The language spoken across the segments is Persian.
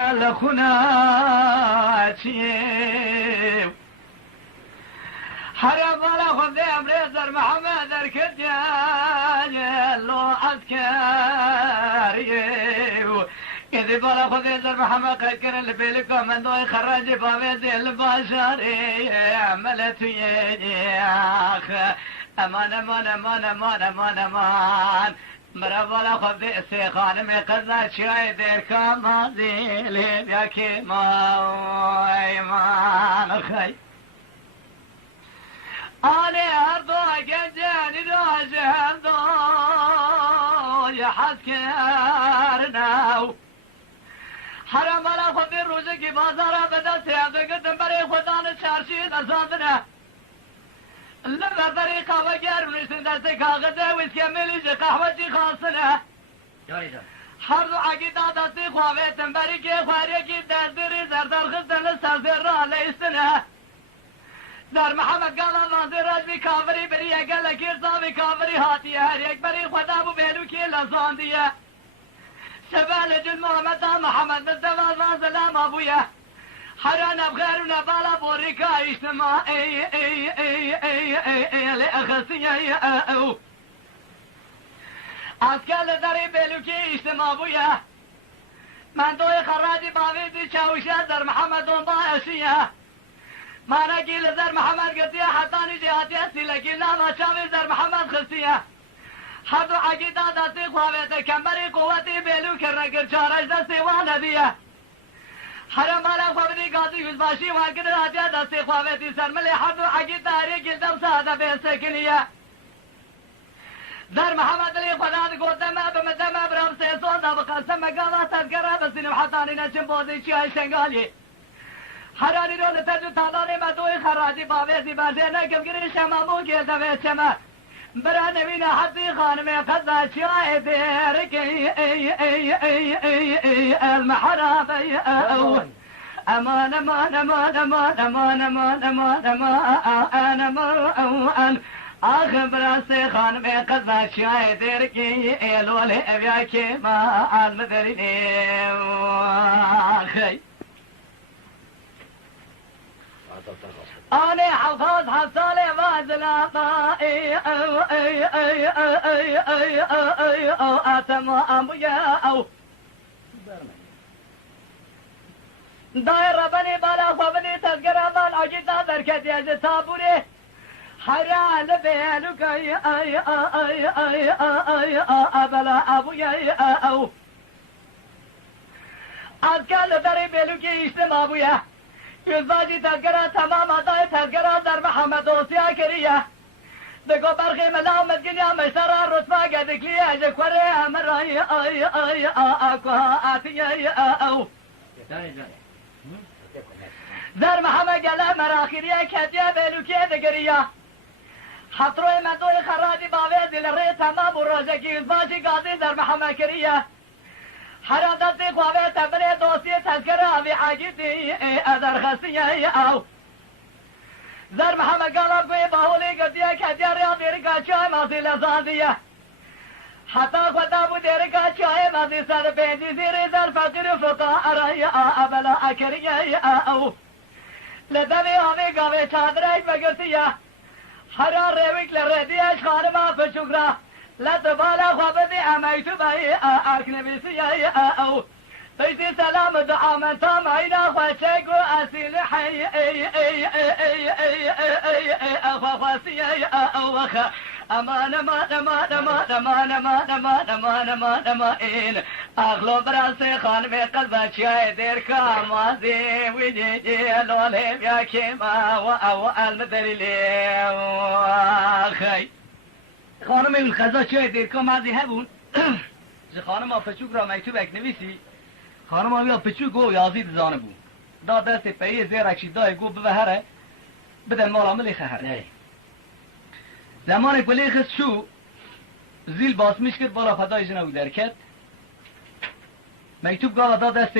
لخونا چیو حرم والا خود امریز در محمد در کدیان لو عسکریو ایدی بالا خود در محمد قد کرن لبیل کامندوی خراج باوید الباشاری عملتوی آخ امان امان امان امان امان امان مرا بالا خود سی خانم قضا چای در کامازی لیبیا که ما ایمان خی آنی هر دو گنجانی دو شهر دو یحد کرناو حرم والا خود روزه کی بازارا بدا سیاده کتن برای خودان چارشید ازادنه لما برای قهوه گرمونشتن دست کاغذه ویسکه ملیش قهوه چی خاصنه هر دو عقیده دستی خواهوه تنبری که خواری کی دستیری زردار خستن لسازی را لیستنه در محمد قال ناظر راجبی کافری بری اگل اکیر صاحبی کافری حاتیه هر یک بری خدا بو بیلو کی لزاندیه سبال جل محمد بالدوال وازلام ابویه حران بخير ونبالا بوريكا اجتماع لأخصية او اسكال داري بلوكي اجتماع بويا من دوي خراجي باويدي چاوشا در محمد ونباشية ما نقيل در محمد قطية حتاني جهاتي سيلكي ناما چاوش در محمد خصية حدو عقيدة دستي خواهية كمبري قوتي بلوك الرقر چارش دستي واندية حرم بالا خوابدی گازی یوزباشی وانکر راجع دستی خوابدی سرملی حدو عقید داری گلدم ساده بیسکنیه در محمد علی خدا گودم بمدم برام سیسون دا بقسم مقالا تذکره بسینم حتانی نچم بازی چی های شنگالی حرانی رو نتجو تالانی مدوی خراجی باویزی باشه نکم گری شمامو گلده بیچمه برا نوین حدی خانم قضا چای دیرکی المحراب امان امان امان امان امان امان امان امان امان آخر براسی خانم قضا چای دیرکی ایلول اویا که ما علم درینی آخی آني حفاظ حصالي وازلا اتم امويا او داير بني بالا خبني تذكر من اجدا دركت يا تابوري حرال بينك ابلا ابويا او اذكر دري بيلوكي اجتماع ابويا یزاجی تذکره تمام ادای تذکره در محمد اوسیا کریه بگو برخی ملامت گنیا مشترا رتبه گدکلیه جکوره امرای ای ای اکوها آتیه او در محمد گله مراخیریه کتیه بلوکیه دگریه حطروی مدوی خراجی باوی دلره تمام و روزگی یزاجی گازی در محمد کریه حرادت خوابه تبره دوستی تذکره اوی عاجیتی ادر خسیه او زر محمد قالب کوئی باولی گردیه کجیاری دیر کچای مازی لزاندیه حتی خدا بو دیر کچای مازی سر پینجی زیری زر فقیر فقا ارای ابلا اکریه او لدوی آوی گاوی چادرک بگرتیه حرار رویک لردیش خانما فشکره لدبالا خوابدی امیتو بای اکنبیسی او تیزی سلام دعا من تام اینا خوشک و اصیل حی خواسی او امان امان امان امان امان امان امان امان امان امان اغلو براس خانم قلب چای دیر کامازی ویدی لولی بیا کما و او المدلیلی خی خانم اون خزا چای دیرکا مازی هبون زی خانم آفچوک را مکتوبک نویسی خانم آویا پچوک و یازید زانه بود دا دست پیه زیرکشی دای گو بوهره بدن مالا ملیخه هره زمان پلیخست شو زیل باسمیش کرد بالا فدای جنوی درکت مکتوب گالا دا دست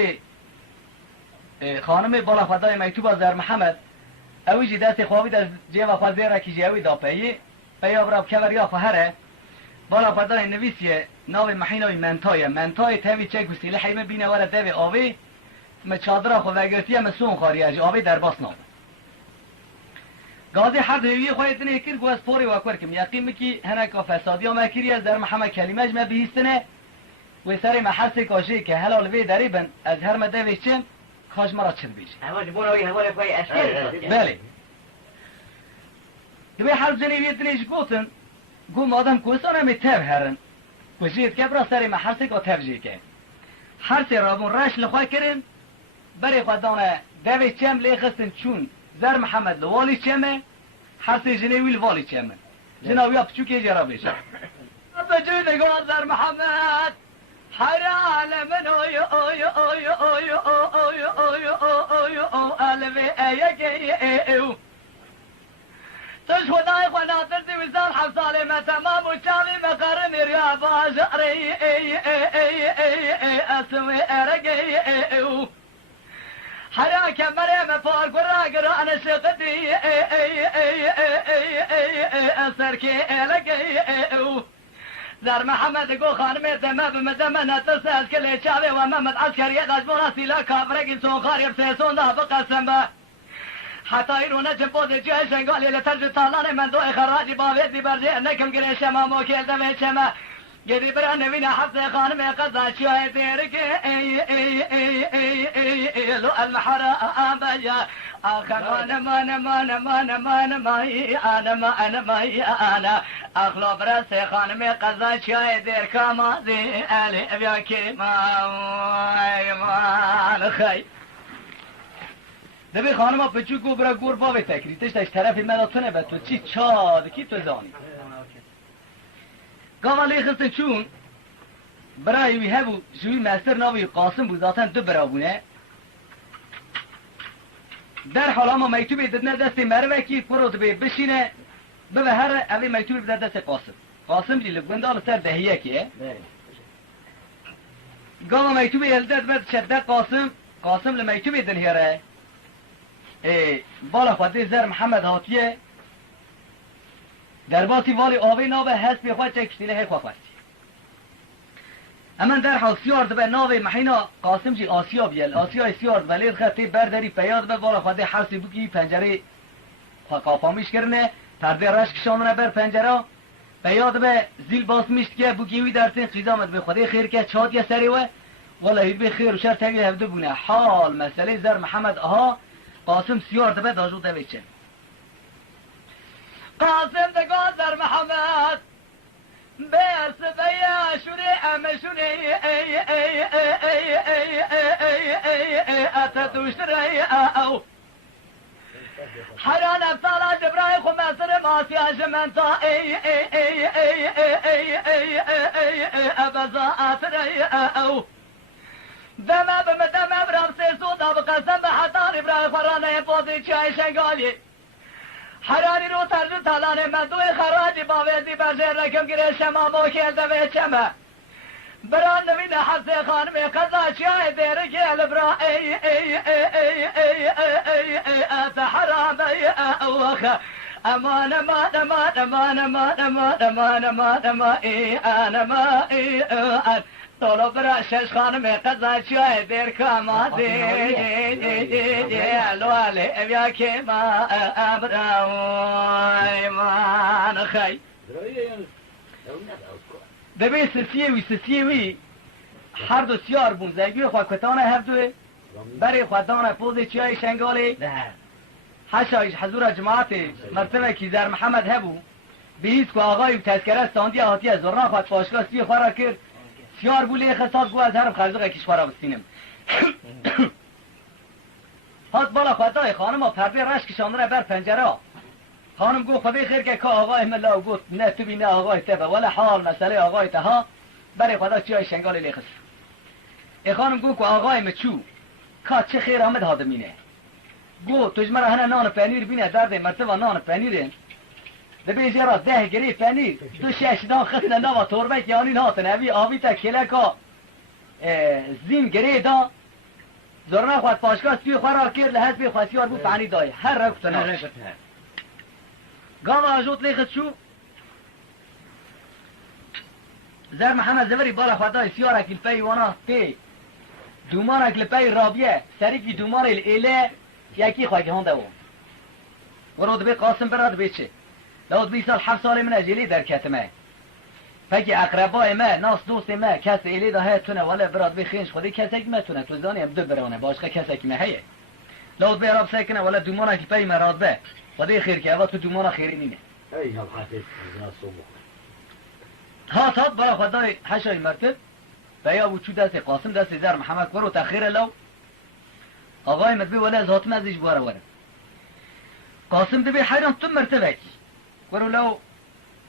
خانم بالا فدای مکتوب از در محمد اویجی دست خواهید از جیو خواه زیرکی جیوی دا پیه براب کبریا فهره بالا فدای نویسیه ناوی محینوی منتای تاوی چک وسیله حیمه بینه وره دوی آوی چادر خو وگرتی مسون خاریج آبی در باس نام گازی هر دویی خواهید نکر گو از پوری واکر کم یقین میکی هنکا فسادی ها مکری از در محمد کلمه جمع بیستنه و سر محرس کاشی که حلال وی دریبن از هر مده ویچم کاش مرا چند بیش بله دوی هر جنیوی دنیش گوتن گو مادم کوستانه می تب هرن کشید که برا سر محرس که تب جی که هر سی رابون رش لخواه کرن بری خودانه دوی چم لیخستن چون زر محمد لوالی چمه هر سی جنیوی لوالی چمه جناوی ها پچو که جرا بیشه بجوی نگاه زر محمد هر عالمن اوی اوی اوی اوی اوی اوی اوی الوی ایگی تش خدای خدا ترتی وزار حفظالی ما تمام و چالی مقرم ریا بازاری اسوی ارگی حیا کمره مفار قرا قران شقدی سرکی الگی زر محمد گو خانم دمه بمدمه نترسل کلی چاوی و محمد عسکری داشبونا سیلا کافرگی سون خاریم سیسون دا بقسم با حتی ایرونه جبود جوه شنگالی لترج تالان من دو خراجی باویدی برجی انکم گریشه ما موکیل دمیشه ما گیدی برا نوین حفظ خانم قضا چوه دیرگی لو المحرام بیا آخر من مایی انا مایی انا اخلو برس خانم قضا چوه دیر کامازی علی بیا که ما خی دبی خانم ها پچو گو برا گور باوی تکریتش تش طرفی مداتونه به تو چی چاد کی تو زانی گاوالی خستن چون برای وی هبو جوی مستر ناوی قاسم بود ذاتن دو برابونه در حالا ما میتوبی ددنه دستی مروه کی پرود بی بشینه به هر اوی میتوبی بدر دست قاسم جی لگوندال سر دهیه کیه گاوا میتوبی الدد بد شده قاسم لمیتوبی دنهیره بالا خواهده زر محمد هاتیه در باسی والی آوی ناوه هست بخواه چه کشتیله هی خواه خواستی اما در حال سیارد به ناوه محینا قاسم جی آسیا بیل آسیای سیارد ولی خطی برداری پیاد به بالا خواهده حرسی بکی پنجره قافامیش کرنه پرده رشک شامنه بر پنجره پیاد به زیل باس میشت که بگیوی در تین خیزامت به خواهده خیر که چاد یه سری و والا هید به خیر و شر تگی هفته بونه حال مسئله زر محمد آها قاسم سیارد به داجو دویچه قاسم دگاه زر محمد برس بیا شوری امشونی اتتوشتری او حران افطالا جبرای خو مصر ماسیاج منتا ابزا اتری او دمه بمدمه برام سیسودا بقسم به حتان ابرای خورانه بودی چای شنگالی حرانی رو ترجو تالانه من دوی خراجی باویدی برجه رکم گره شما موکیل دوی چمه بران نوین حفظ خانم قضا چیای دیره گل برا ات حرام اوخه امان امان امان امان امان امان امان امان امان طولو برا شش خانم قضا چیای دیر کامازی لوالی بیا که ما ابراوی من خی دبی سسیوی هر دو سیار بون زنگوی خواه کتانه هفدوی بری خودانه پوزی چیای شنگالی حشایش حضور جماعت مرتبه کی زر محمد هبو بیهیز که آقای تذکره ساندی آهاتی از زرنا خواهد پاشگاه سی خواه کرد سیار بولی خستاد گو از هرم خرزق کشورا بستینم هات بالا خودای خانم ها پرده رش کشانده بر پنجره خانم گو خبی خیر که آقای ملا گفت نه تو بی نه آقای تبه ولی حال مسئله آقای تها برای خدا چی های شنگالی لیخست ای خانم گو که آقای مچو که چه خیر آمد هادمینه گو تجمرا هنه نان پنیر بینه درد مرتبه نان پنیره دبی جرا 10 گری پنیر دو شش دان ختنه نوا توربه که آنین هاتن اوی آبی تا کلکا زین گری دا زرنا خواهد پاشگاه سوی خواه کرد لحظ بی خواسیار بود فعنی دای هر رکت ناش گام آجوت لیخت شو زر محمد زوری بالا خواهدای سیار اکیل پی وانا پی دومانك لپای رابیه سری کی دومان اله یکی خواهی هنده و ورود به قاسم براد بیچه لود 20 سال 7 سال من اجلی در کتمه فکی اقربای ما ناس دوست ما کس الی ده هتونه ولی براد به خینش خودی کسی که متونه تو زانی ابدو برانه باشقه کسی که مهیه لود به راب سکنه ولی دومانك لپای مراد به خودی خیر که اول تو دومان خیری نینه ای هم حتی ناس هات برا خدای حشای مرتب بیا وجود دست قاسم دست زر محمد برو تخیر لو آقای مدبی ولی از هاتم ازش باره وره قاسم دبی حیران تو مرتبه کی برو لو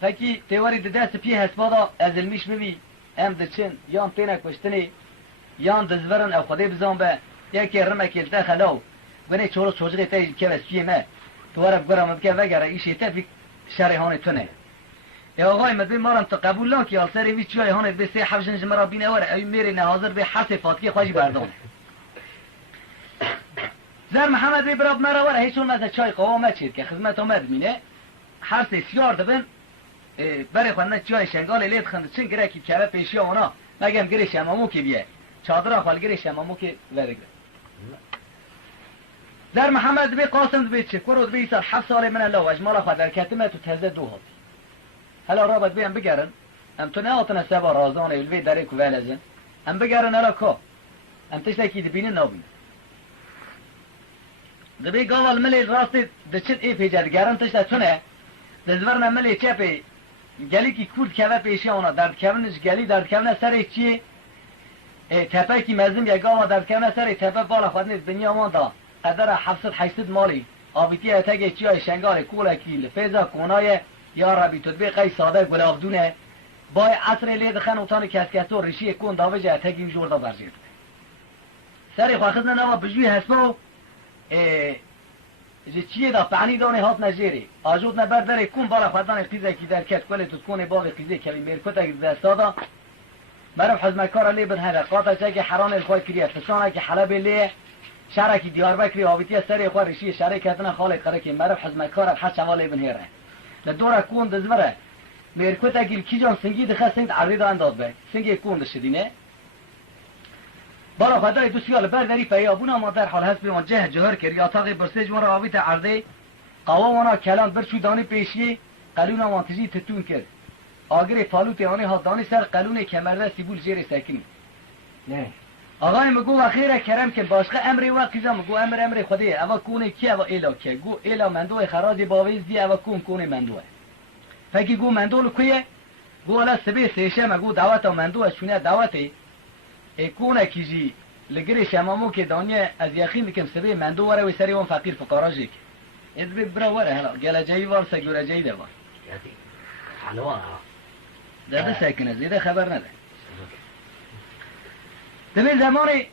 فکی تیواری دست پیه هسبادا از المیش ببی ام دچن یان تینک پشتنی یان دزورن او خدای بزان به یکی رمکی داخلو ونی چورو چوجقی تیج که بس پیه ما تو ورب گرام که وگره ایشی تفی شرحان تونه یا آقای مدبی مارم تا قبول لا که آلسری وی چیای هانه به سه حفظنج مرا بینه وره اوی میری نهازر به حرف فاتکی خواهی بردانه زر محمد بی براب مرا وره هیچون مثل چای قوامت چید که خدمت آمد مینه هر سه سیار دبن برای خواهنه چای شنگال لید خند چن گره که کبه پیشی آنا مگم گره شمامو که بیه چادر خال گره شمامو که ورگره زر محمد بی قاسم بی چه کرود بی سال 7 سال من الله و اجمالا خواهد در کتمه تو تزده دو هاتی هلا رابط بیم بگرن ام تو نهاتن سبا رازانه الوی داره که ولزن ام بگرن هلا که ام تشتکی دبینه نابینه دبی قاول ملی راستی دچن ای پیجر گرن تشتا تونه دزورن ملی چپی گلی کی کول کبه پیشی اونا درد کبنش گلی درد کبنه سر چی تپه کی مزم یا گاوا درد کبنه سر تپه بالا خود نیست دنیا ماندا قدر 700 مالی آبیتی اتگه چیای شنگال کوله کیل فیزا کونای یا ربی تدبی قی ساده گلاب دونه بای عصر لید خان اوتان کسکتو ریشی کون داوج اتگی جوردا برجید سری خواخذ نه بجوی حسبو چیه دا پعنی دانه هات نجیری آجود نبر داره کون بالا خدان قیزه کی در کت کل تو کون باغ قیزه کلی میرکت اگه دستادا مرف حزمکار لی بن حلقاتا چه که حران الخواه کریه فسانه که حلب لی شرکی دیار بکری آبیتی سری خواه ریشی شرکتنا خالق قره که مرف حزمکار حد شوالی بن هیره لدورا کون دزوره میرکت اگه کی جان سنگی دخه سنگ عرضی دا انداد به سنگی کون دشدینه بالا خدای دو سیال برداری پیابونا ما در حال هست بیمان جهر کری اتاقی برسیج مرا آبیت عرضی قواوانا کلان برچو دانی پیشی قلونا وانتجی تتون کرد آگری فالوتی آنی ها دانی سر قلون کمرده سیبول جیر سکنی نه آقای مگو وخیره کرم که باشقه امری و قیزا مگو امر خودی اوا کونه کی اوا ایلا کی گو ایلا مندوه خراج باویز دی اوا کونه مندوه فکی گو مندول کویه گو الا سبی سیشه مگو دعوت مندوه شونه دعوتی کونه کیجی لگری شمامو که دانیه از یقین میکم سبی مندو وره و سری اون فقیر فقراجی که از بی برا وره هلا گله جایی وار سگوره جایی ده وار حلوه ده سکنه زیده خبر نده دمی زمانی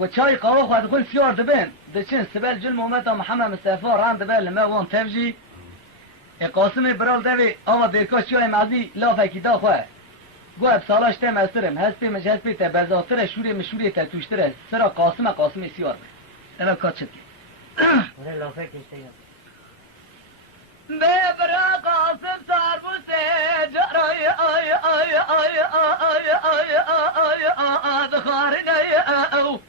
و چای قهوه خواهد خل سیار دبن دچن سبل جل مومتا محمد مصطفی ران دبل لما وان تفجی قاسم برال دوی آما بیرکاش چای مازی لافه کی دا خواه گو اب سالاش تم استرم هستی مش هستی تا بزاتر شوری مشوری تا توشتره سرا قاسم سیار انا کات شد ولی لافه کشته ببرا قاسم سربوسه جرای آی آی آی آی آی آی آی دخارنه او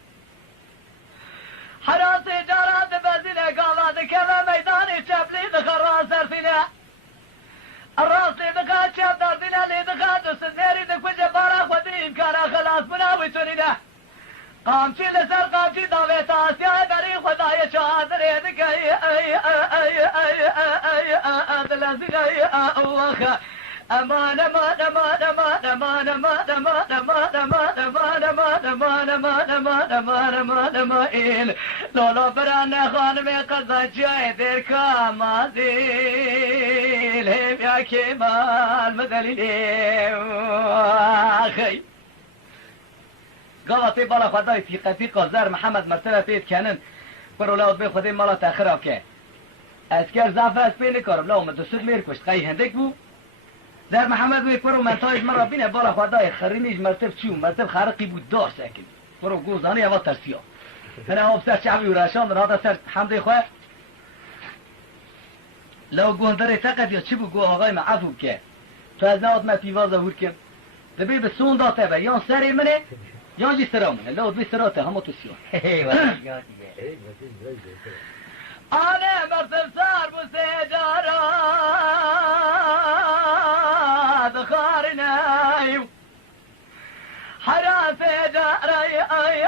حراس جارات بزینه قامات کلا میدان چپلی دخرا سرسینه الراس دقات شاب دارتنا لي دقات وسنيري دكوجة بارا خودي امكانا خلاص مناوي تونينا قامشي لسر قامشي داويت آسيا داري خدايا شادر يدك اي اي اي اي اي اي دلازي اي اوخا امان امان امان امان امان امان امان امان امان امان امان امان امان امان امان امان امان لولا بران خانم قضا جای در کامازیل هم یا کمال مدلیل آخی قواتی بالا خدای تیقتی قازر محمد مرتبه پید کنن پر اولاد به خودی مالا تاخر آکه اسکر زعفر از پی نکارم لاو مدوسد میر کشت قی هندک بو در محمد بی پرو منتایج مرا بینه بالا خدای خرینیج مرتب چیو مرتب خرقی بود دار سکن پرو گوزانی اوا ترسیا هنه آب سر شعبی و رشان در هادا سر حمده خواه لو گوندره تقد یا چی بو گو آقای ما عفو که تو از نهاد ما پیواز هور کم دبی به سون داته با یان سری منه یا جی سرامونه لو بی سراته همو تو سیوان هی والله یادی به ای بسیج بسیج آنه مرتب سار بسجارات خارنايو حراس جاري اي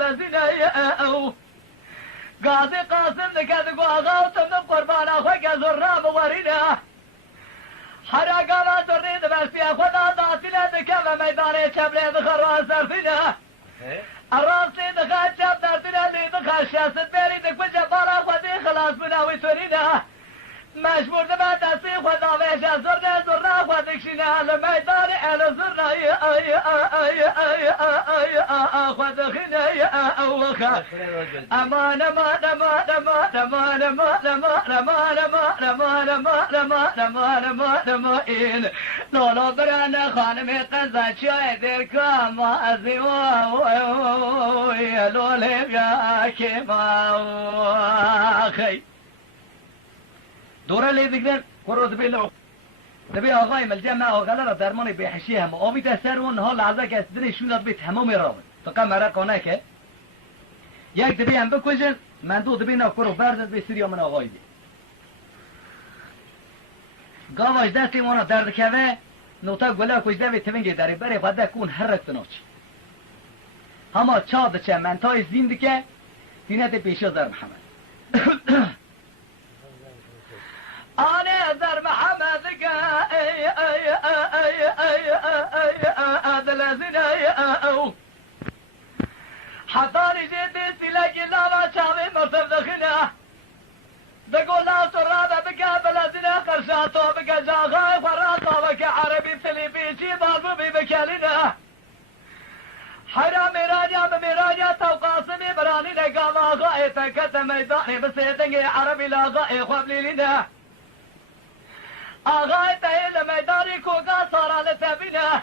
بزناي او قاضي قاسم نكاد قواغاوت من قربان اخوك زرام ورينا حراقا ما تريد بس في خدا ضاطلة دكما ميداني شبلي ذخران سرفنا الراسي دخل شاب دارتنا دي دخل شاسد بيري دك بجبارا خدي خلاص مناوي ترينا مجبور دبا تاسي خدا ويشا زرنا زرنا خدك شنا لميداني على زرنا خدخنا اوخا امان امان امان امان امان امان امان امان امان امان امان امان امان امان امان لولا برانا خانمي قزا شاي دير كاما ازيوه لولي بياكي ماوخي دوره لی دیگر کروز بیلو دبی آقای ملجمع آقاله را درمان بیحشی هم آبی تسرون ها لحظه که استدنی شونات بی تمام رامن فقط مرقانه که یک دبی هم بکشن من دو دبی نا کرو برزد بی سریا من آقای دی گاواش دستی مانا درد که نوتا گلا کش دوی تونگی داری بری خواده کون هر رکتناچ هما چاد چه منتای زیند که دینت پیشا در محمد أنا أزر محمد أو حضاري جدي سلاك لا ما شافي مرتب دخنا بقول لا ترابة بقى بلازنا قرشاتو بقى جاغاي وراطو بقى عربي فليبي شي بالبو بكالنا حرام ميراجع بميراجع توقاسمي براني لقام آغائي تكت ميداني بسيطني عربي لاغائي خوابلي لنا آغای تهیل میدانی کوگا سارا لتبینه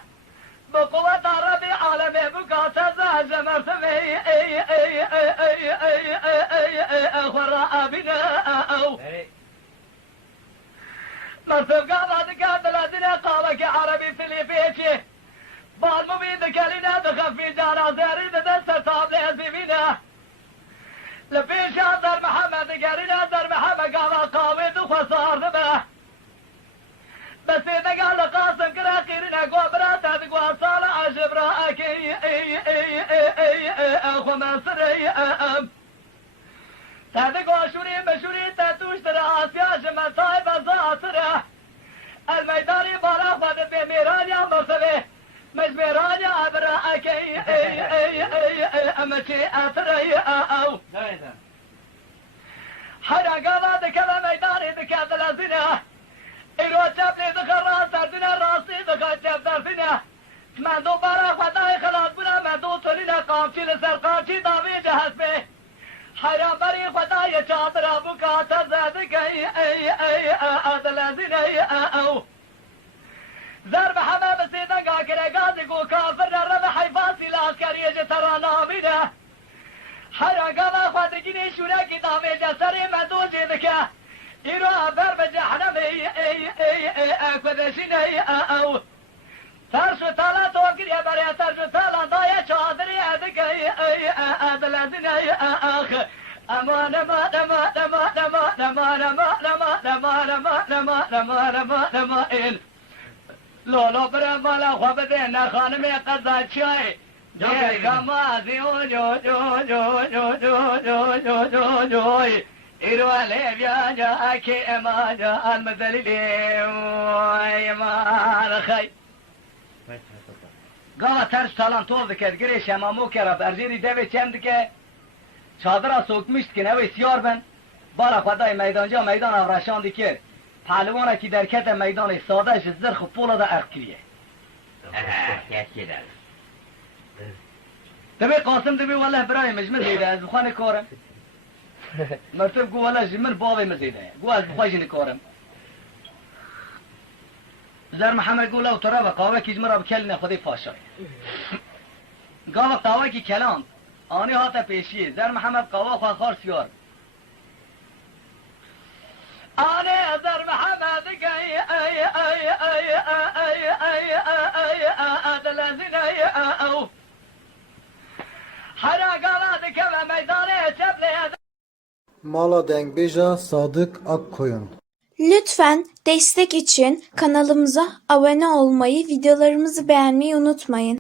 بقوت عربی عالمی بکات زهج مرتبه خورا آبینه مرتب قابل دکان دلازینه قابل که عربی فلیپیچی بالمو بیدکلینه دخفی جانا زیری دست تابل ازیمینه لپیش در محمد گرینه در محمد قابل قاوی دو خسار دمه بس إذا قال قاسم كلا خيرنا قوبرات هذا قواصال عجبراك أخو منصري هذا قواشوري بشوري تاتوش ترى آسيا جمال صاحب الزاطرة الميداني بارا خد بميرانيا مرتبه مش ميرانيا عبراك أما شيء أثري أو حرا قال كذا ميداني بكاد الأزنة ایرو جبلی دخران سردنا راستی دخل جب درفینه من دو برا خدای خلاص بنا من دو تلینا قامچی لسر قامچی داوی جهز به حیران بری خدای چادر ابو کاتا زده گئی ادلازین او ضرب همه بسیدن گاکره گازی گو کافر رب حیفاسی لاسکریه جتران آمینه حیران گاما خودگینی شورکی داوی جسری من دو جیدکه ایرو افر به جهنم اکودشین او ترش و تالا توگیری برای ترش و تالا دای چادری ادک ادلازین اخ امان امان امان امان امان امان امان امان امان امان امان امان لولو برم بالا خواب دین خانم قضا چای گمازی جو جو جو جو جو جو جو جو جو إيروالي بياجا كي ما جاء المدللي ويما خي قال ترش تالان طول ذكر قريش اما مو كرب ارجيري دابي چند که چادر سوکمشت که نوی سیار بن بالا خدای میدان جا میدان افرشان دیکر پهلوانه که در کت میدان ساده زرخ پولا دا ارق کریه دبی قاسم دبی والله برای مجمع زیده از بخوان کارم مرتب گو والله جمن باوی مزیده گو از بخواه جن کارم زر محمد گو لو ترى قاوه کی جمرا بکلنه خودی فاشای گاو قاوه کی کلام آنی هاتا پیشیه زر محمد قاوه خواه خار سیار آنی زر محمد گی ای ای ای ای ای Mala Dengbêja Sadık Akkoyun. Lütfen destek için kanalımıza abone olmayı, videolarımızı beğenmeyi unutmayın.